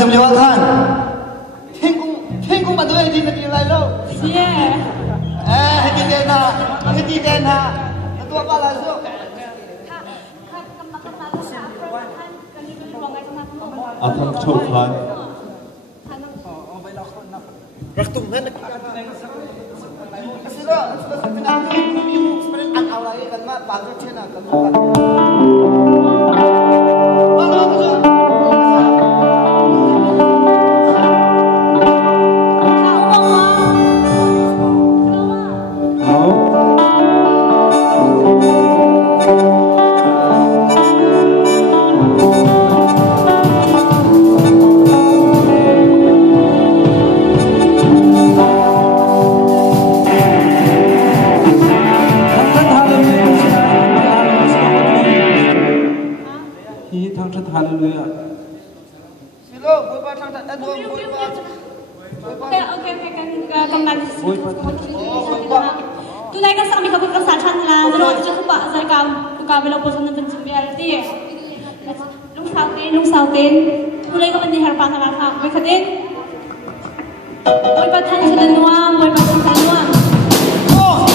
chụp nhiều khan thiên cung mà tôi đi cái lại đâu hết đi đen ha tôi bảo là sao thằng chụp khan raktum hết sila sebenarnya ang awalnya kan mah bagus cina kan Hallelujah. Silo, boleh pasang tak ada boleh Oke, kembali. Tunai kan kami kabut kesahan lah. Terus cukup pak saya kami lakukan dengan jembiarti. Lung sautin. Mulai kami diharapkan sama kami. Berkatin. Boleh patan jalan nuam, boleh patan jalan nuam. Oh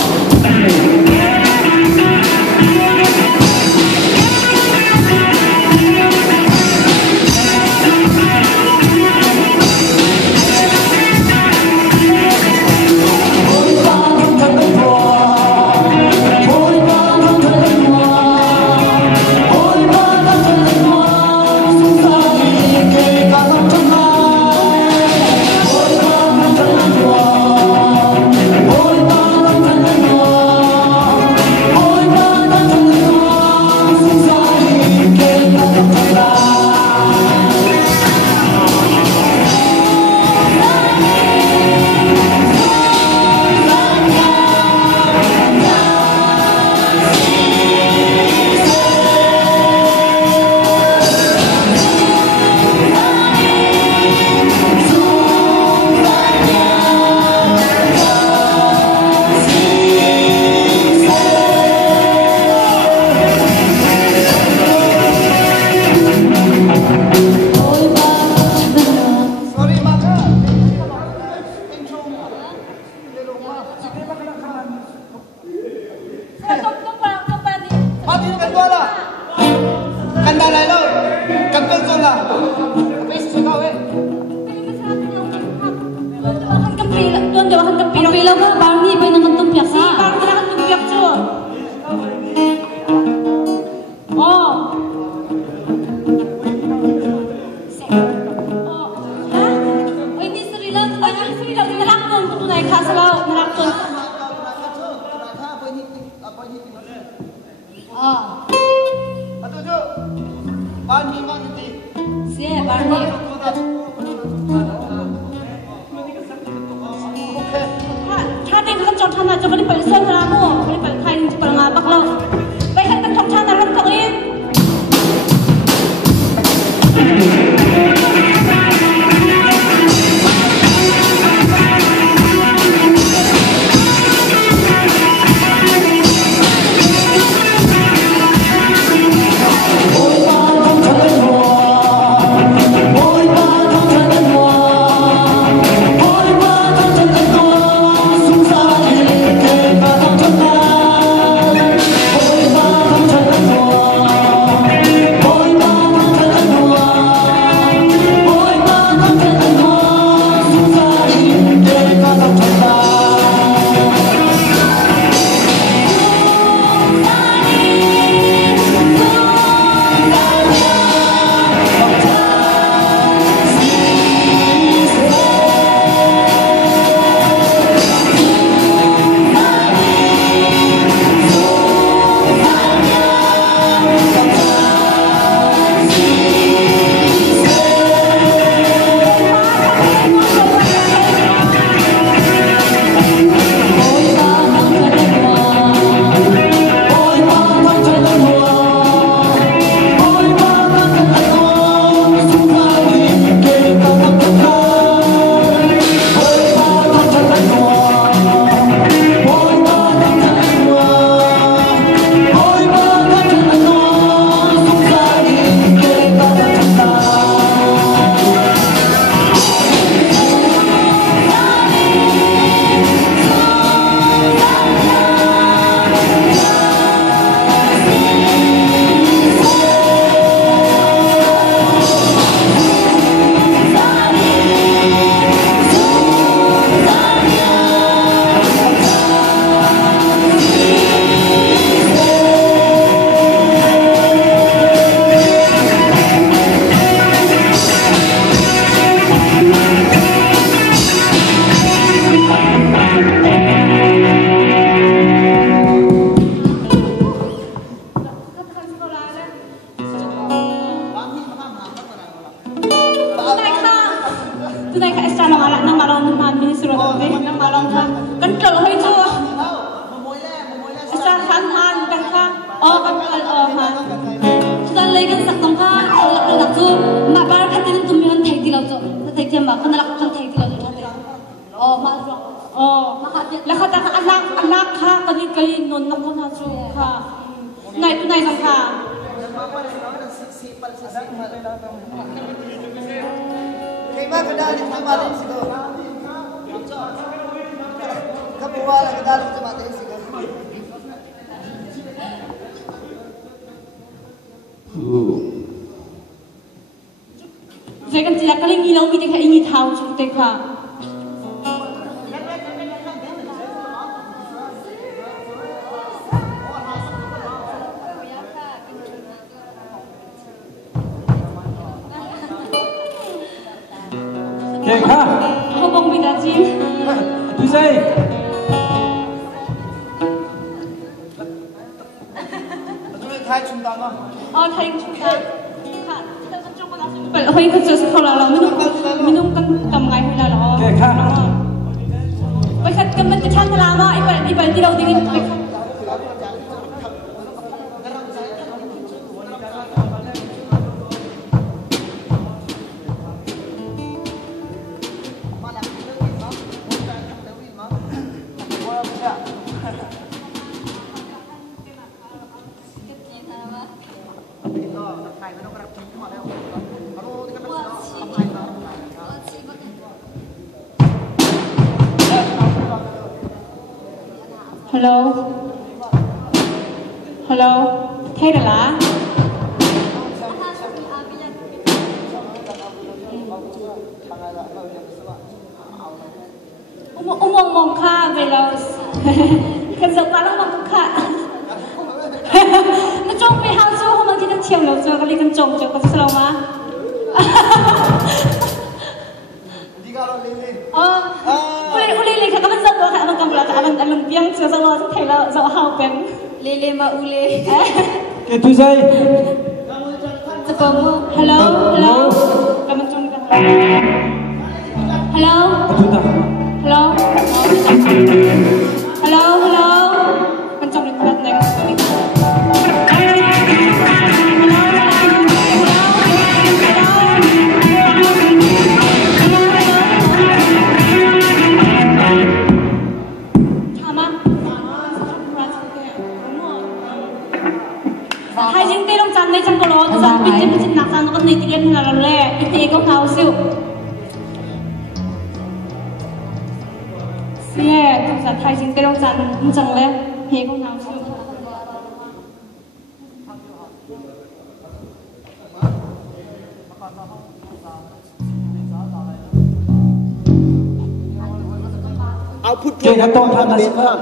Oh, masuk. Oh, lah kata anak ka kali non nak kon hasu ka. Nai tu nai sang ka. Kima kadali tamali sido. Kapwa la kadali tamali sido. Saya kan tidak kali ngilau kita kayak ingin tahu cukup ka. Kệ ha. Không bông bị đá chim. Thứ dây. Thái chúng ta mà. Thái chúng ta. Vậy hơi có chưa sao là minum kan cầm ngay hay là nó. Kệ ha. Vậy khách cầm mình cái thang là mà ibai đi đâu đi đi. Hello. Hello. Thay được lá. Mong kha về là cần dọc quá lắm mong kha. Nó trông về hàng số không mang chỉ đang chiều lâu rồi cái cần trồng cho có sao mà. Đi cả rồi lên. Uli le ka man sa ko ka man kam la ka man alam piang sa sa lo sa thela sa hao pen le ma uli Kệ thứ dây. sa ko mo hello ka man chung ka hello Thứ ta. hello man chung ka nang hai chính tê long chăn đây trong cổ lỗ ra pin trên nạc sang nó còn này thì em là lẹ ít thì công tháo siêu xe trong sản hai chính tê long chăn không chẳng lẹ thì công tháo siêu Kệ to thằng là sao?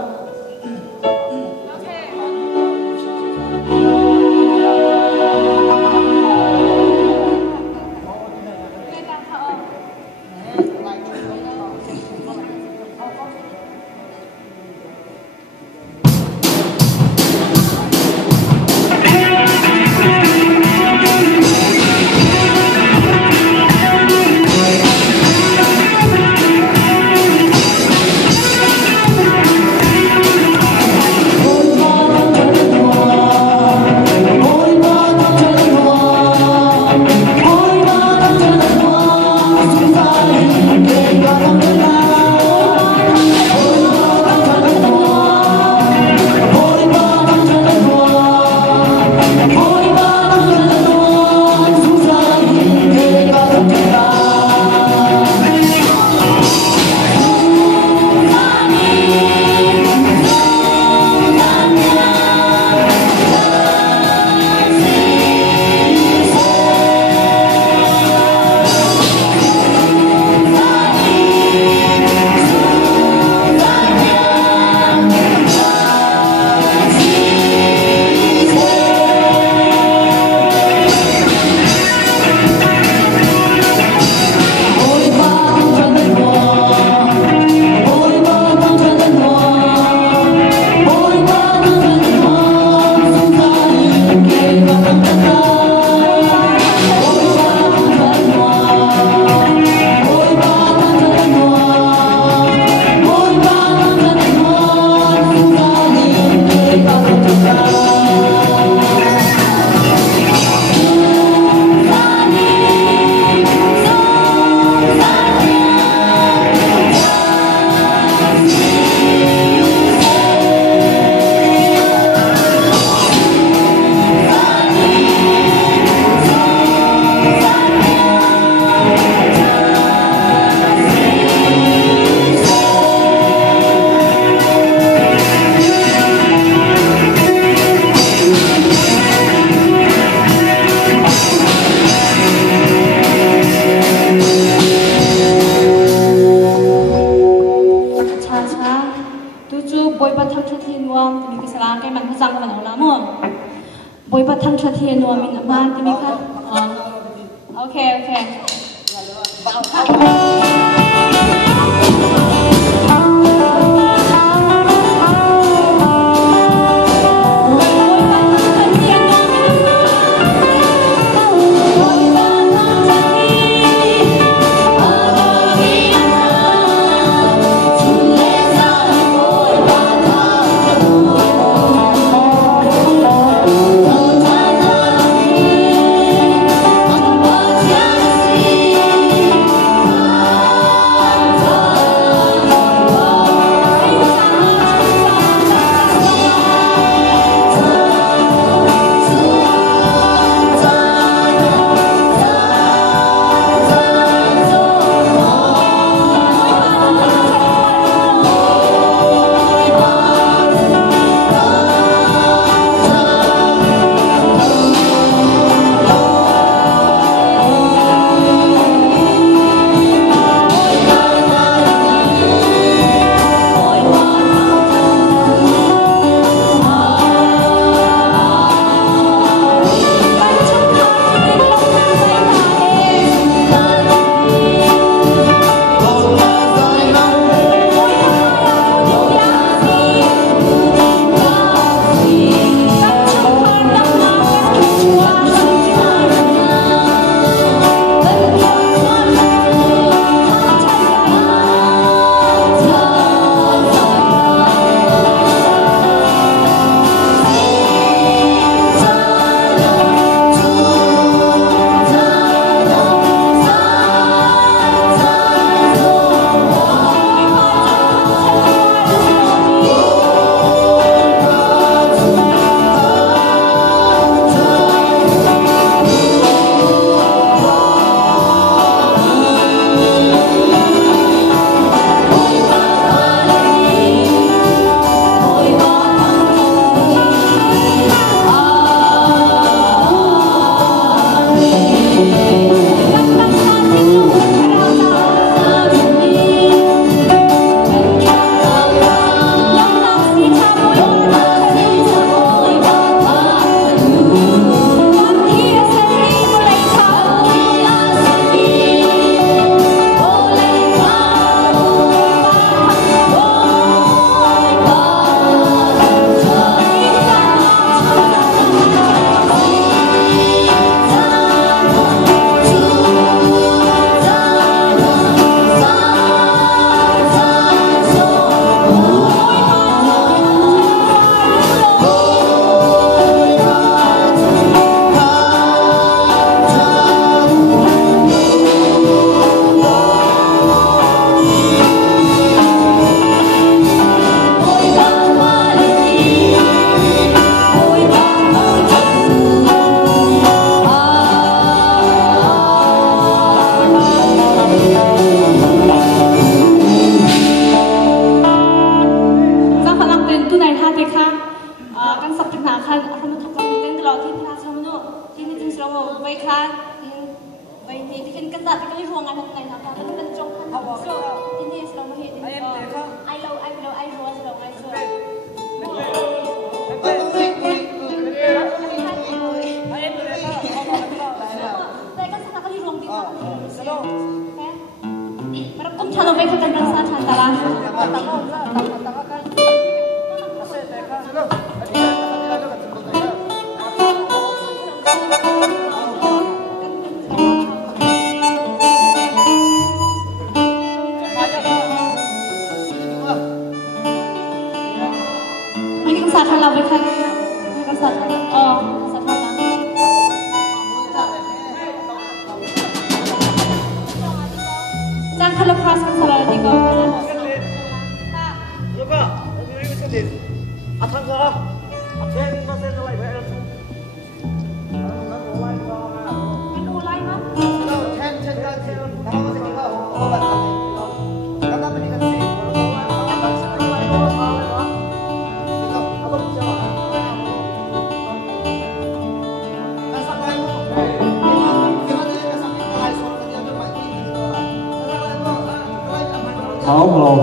chu boipa thang thang thi nuam timi ki sala ke man phasang man ola mo boipa thang thang thi nuam min aman timi kha okay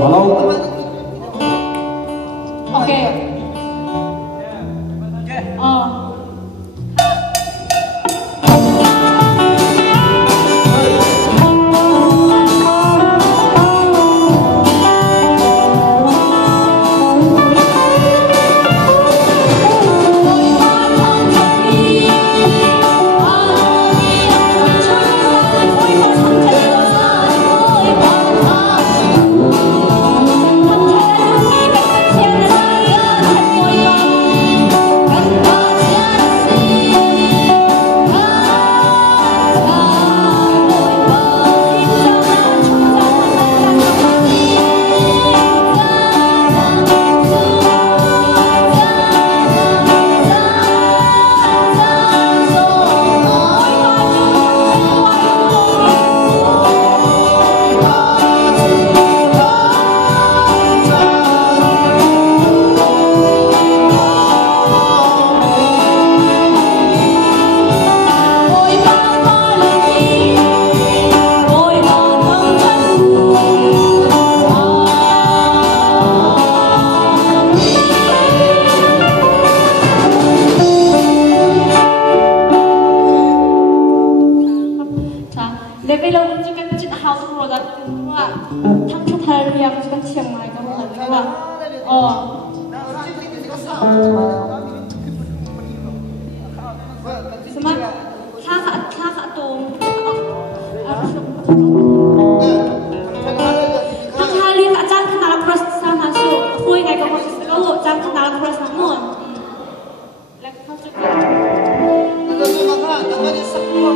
Hello. OK。哦。 Level lang unjuk kan cita house product itu lah. Thang thar yang kan Chiang Mai kamu kan lah. Oh. Sama thak tu. Thang thar lihat ajang kenal pros sama su. Kui ngai kamu kau ajang kenal pros namun. Lek kau cukup. Itu maka namanya semua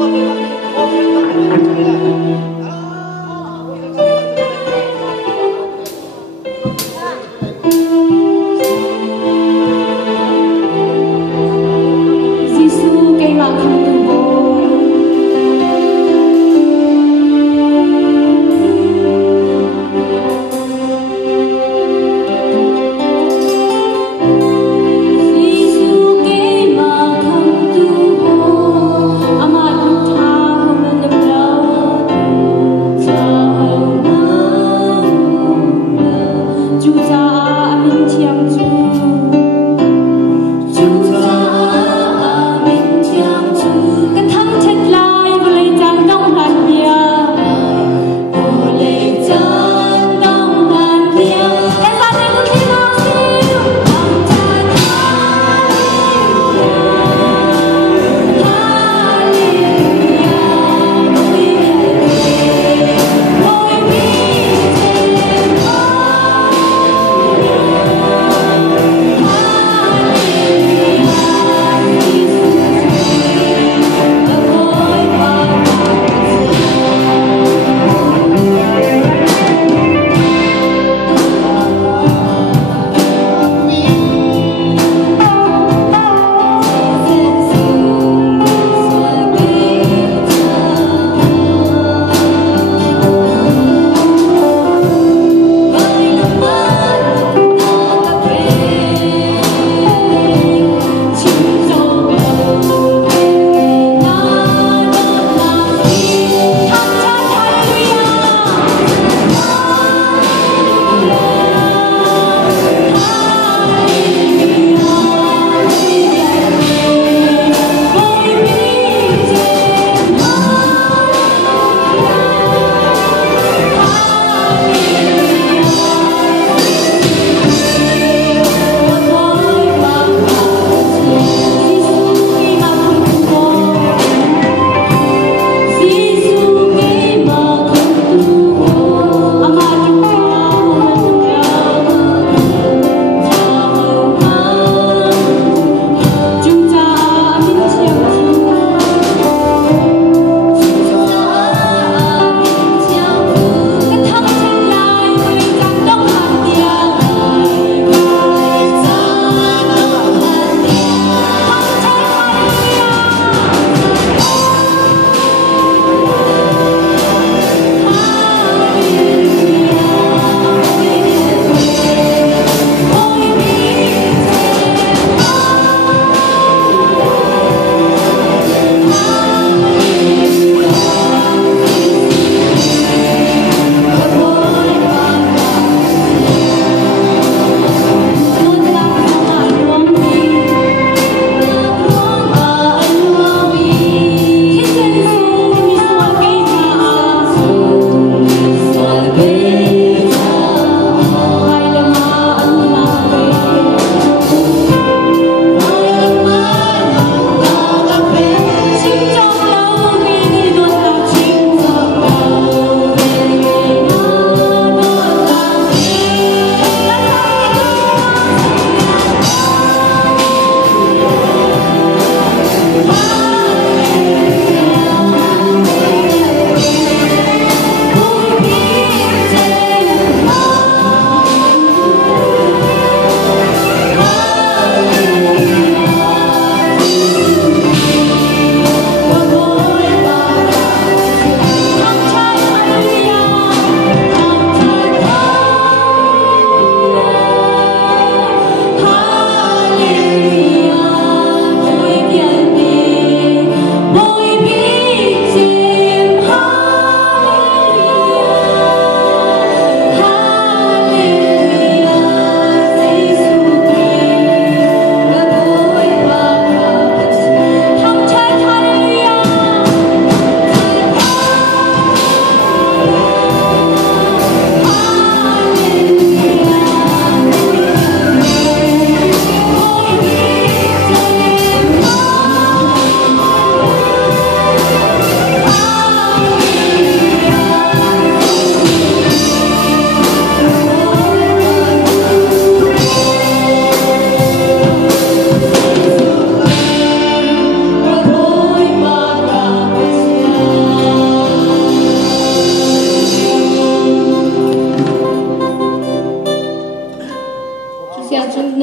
siya chun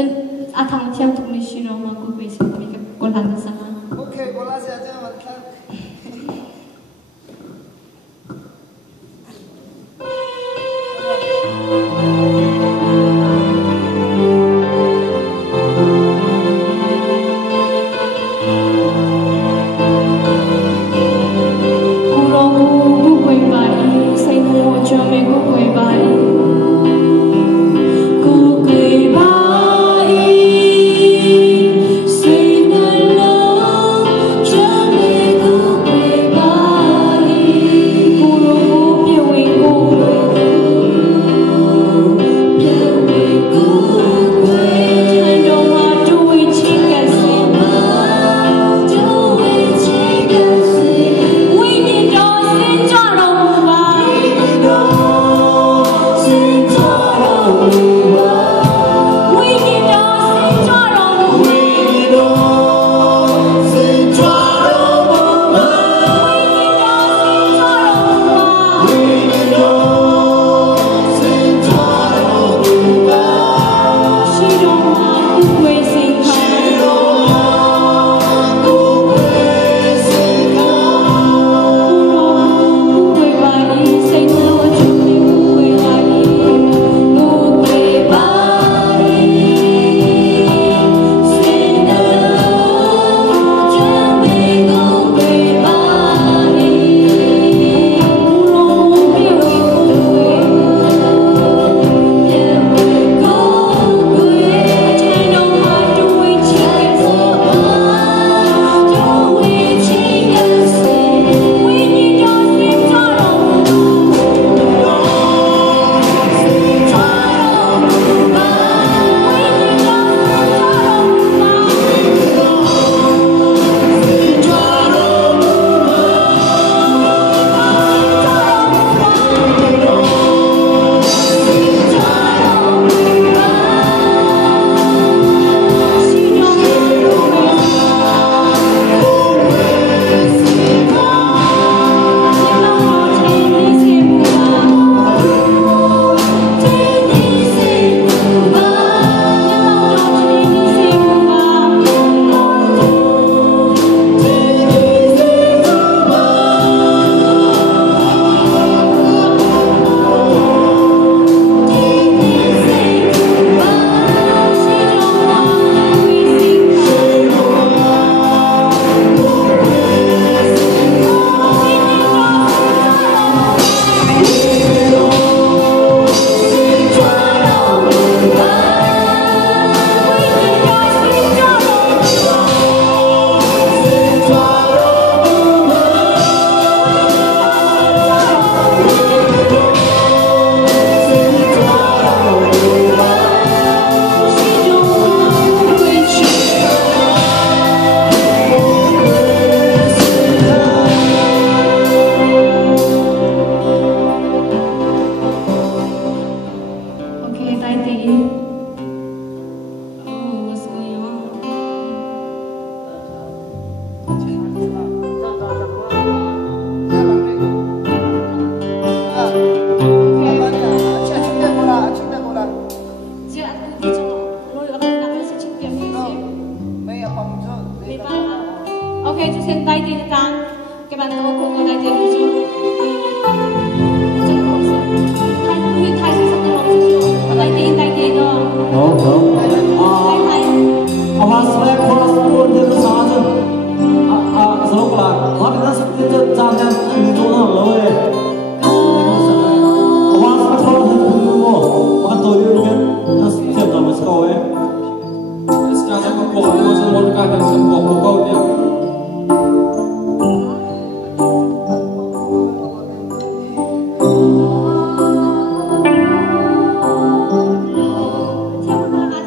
atang thiam tuk ni shino ma ku pe sin mi ka kolan sa ma. Okay, bola se aja matla. Okay, just hiện tay thì càng cái bàn đồ của người đại diện thì chú hiện tay sẽ sắp tới lòng chú và tay thì đó Awas saya kelas pun dia sahaja. Selalu lah. Lagi nasi kita jangan itu lah loh. Awas saya kelas itu dulu. Maka toyo ni nasi siap dalam sekolah. Sekarang aku kau masih mau kagak semua kau dia. Siapa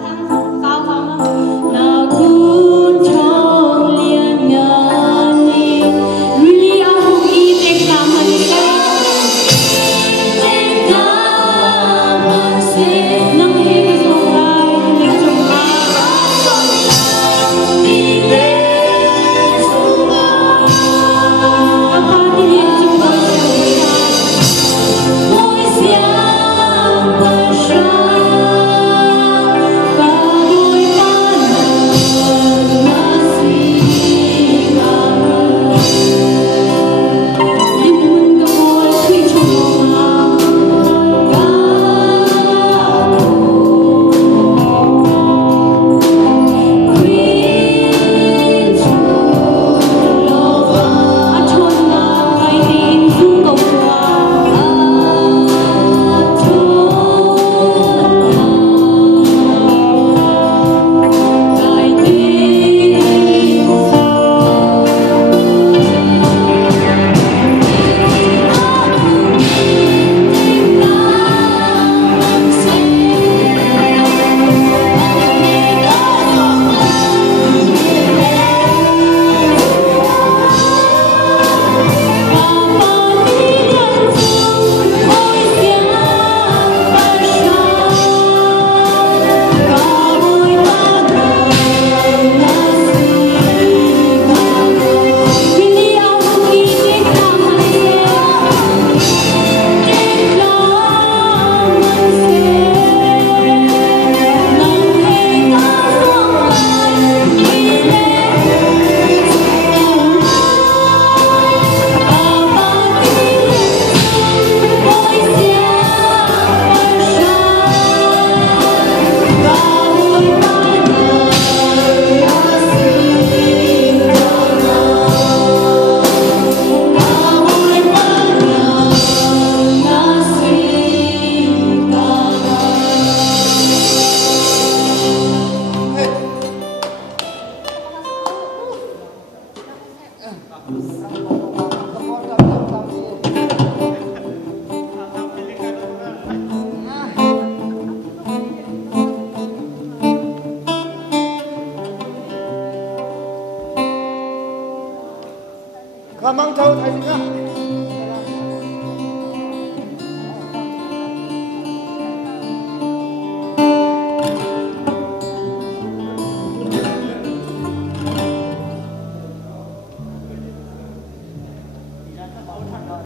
Ngamang tahu tadi kan?